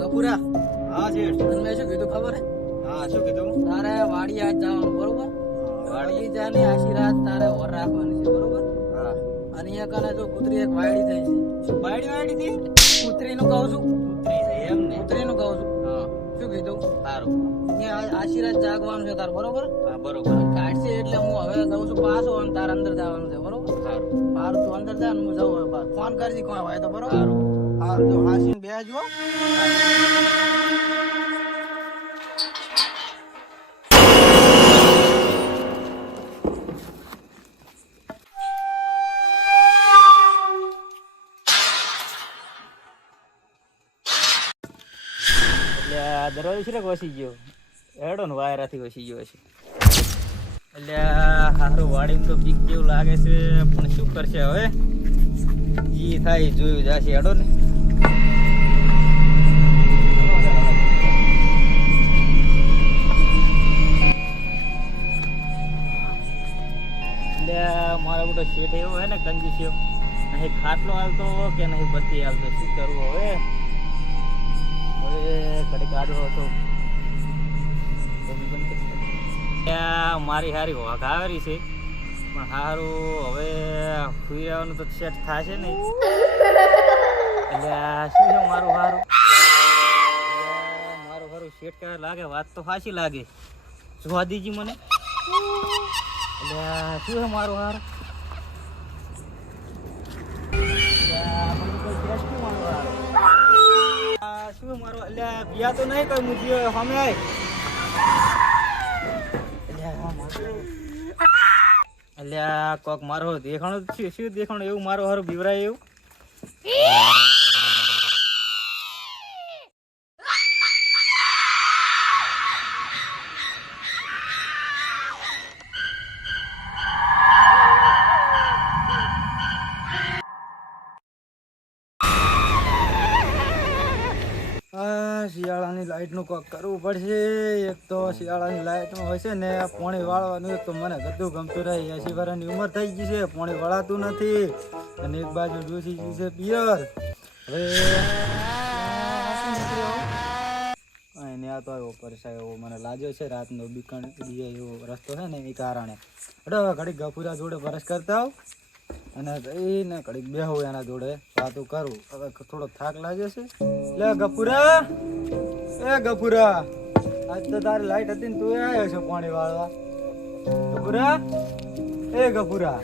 ગપુરા હા શેઠ. તને શું કીધું ખબર હે? હા શું કીધું? તારે વાડી આજ જવાનું બરોબર? વાડી? બગીચાની આખી રાત તારે ઓર રાખવાની છે બરોબર? હા. અને અહીંયા કને જો કૂતરી એક વાયડી થઈ છે. શું બાયડી થી? કૂતરીનું કહું છું. કૂતરી છે એમ ને? કૂતરીનું કહું છું. હા શું કીધું? સારું. અહીંયા આખી રાત જાગવાનું છે તાર બરોબર? હા બરોબર. કાઢશે એટલે હું હવે દઉં છું પાછો અને તાર અંદર જવાનું છે બરોબર? સારું. મારું તું અંદર જા ને હું જઉં હવે બહાર. ફોન કરજી કોઈ હોય તો બરોબર? સારું. હારું જો હાસીને બેસજો. એટલે આ દરવાજો છે ને વસી ગયો હેડો ને વાયરાથી વસી ગયો છે. એટલે હારું વાડીમાં તો બીક જેવું લાગે છે પણ શું કરશે હવે? જી થાય જોયું જશે હેડો ને. એટલે મારો મોટો શેઠ એવો હે ને કંજૂસ્યો, નહીં ખાટલો હાલતો કે નહીં બત્તી હાલતો, શું કરવું હવે? હવે કડક આડો હતો મારી હારી વઘારી છે પણ સારું હવે સુઈ રહેવાનું તો સેટ થશે નહીં. એટલે શું છે મારું સારું મારું સારું સેટ કહેવા લાગે, વાત તો સાચી લાગે, જોવા દીજી મને. એટલે શું છે મારું સારું શું મારું એટલે પિયા તો નહીં કઈ મુજી સામે આય. એટલે કોક મારો દેખાણું શું દેખાણું એવું મારો હારું બીવરાય એવું. શિયાળાની લાઈટનું કોક કરવું પડશે. એક તો શિયાળાની લાઈટમાં હોય છે ને પાણી વાળવાનું, એક તો મને બધું ગમતું રહે. 80 વર્ષની ઉંમર થઈ ગઈ છે, પાણી વળાતું નથી અને એક બાજુ ડૂસી ગયું છે પિયર. હવે એને આ તો આવ્યો પરસાય એવો મને લાગ્યો છે રાતનો બીકણ બીજો એવો રસ્તો છે ને એ કારણે. હવે ઘડીક ગફુરા જોડે બરસ કરતા આવ અને જઈને ઘડીક બેહું એના જોડે વાતું કરું. હવે થોડો થાક લાગ્યો છે. લે ગફુરા, એ ગફુરા, આજ તો તારી લાઈટ હતી ને તું આવ્યો છે પાણી વાળવા. ગફુરા, એ ગફુરા.